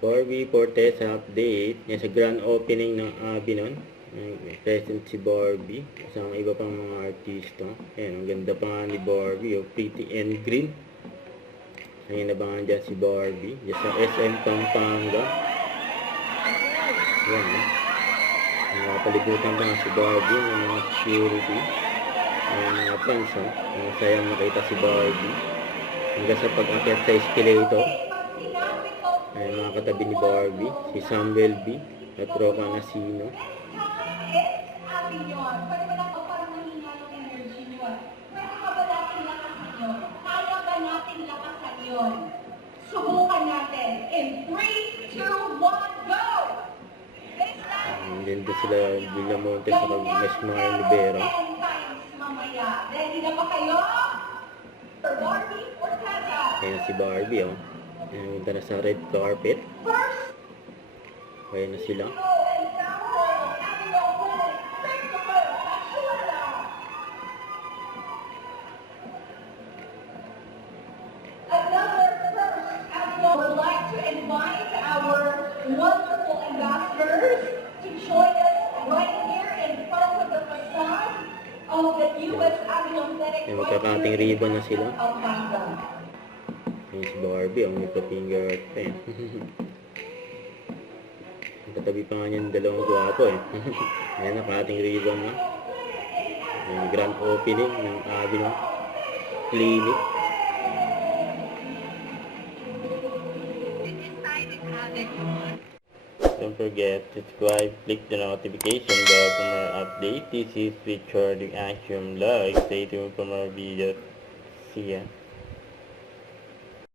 Barbie Fortesa update. Yan sa grand opening ng Avinon. Present si Barbie. Kasama iba pang mga artista. Ayan, ang ganda pa nga ni Barbie. Oh, pretty and green. Ayan, nabangan dyan si Barbie. Dyan sa SM Pampanga. Ayan, nakapalibutan pa nga si Barbie ng mga security. Ayan, mga fans, oh. Masayang makita si Barbie. Hanggang sa pag-akyat sa escalator. Ayan, mga katabi ni Barbie. Si Samuel B. At Roca Nasino. Subukan natin. In 3, 2, 1, go! Then doon sila Villamonte sa Mesmar Libera. Ready na ba kayo? For Barbie or Tata? Ayan si Barbie, oh. Ayan, punta na sa red carpet. First, Ayan na sila. I would like to invite our wonderful ambassadors to join us right here in front of the facade of the U.S. Avionics. Ayan, magkakating ribbon na sila. Alpanga. Ayan si Barbie, oh. May pa-finger art pa, eh. Katabi pa nga niyan dalawang gwapo, eh. Ayan, nakating ribbon na. Ayan, grand opening ng Avinon Clinic. Don't forget to subscribe, click the notification bell for more updates. This is Richard Action Vlog. Stay tuned for more videos. See ya.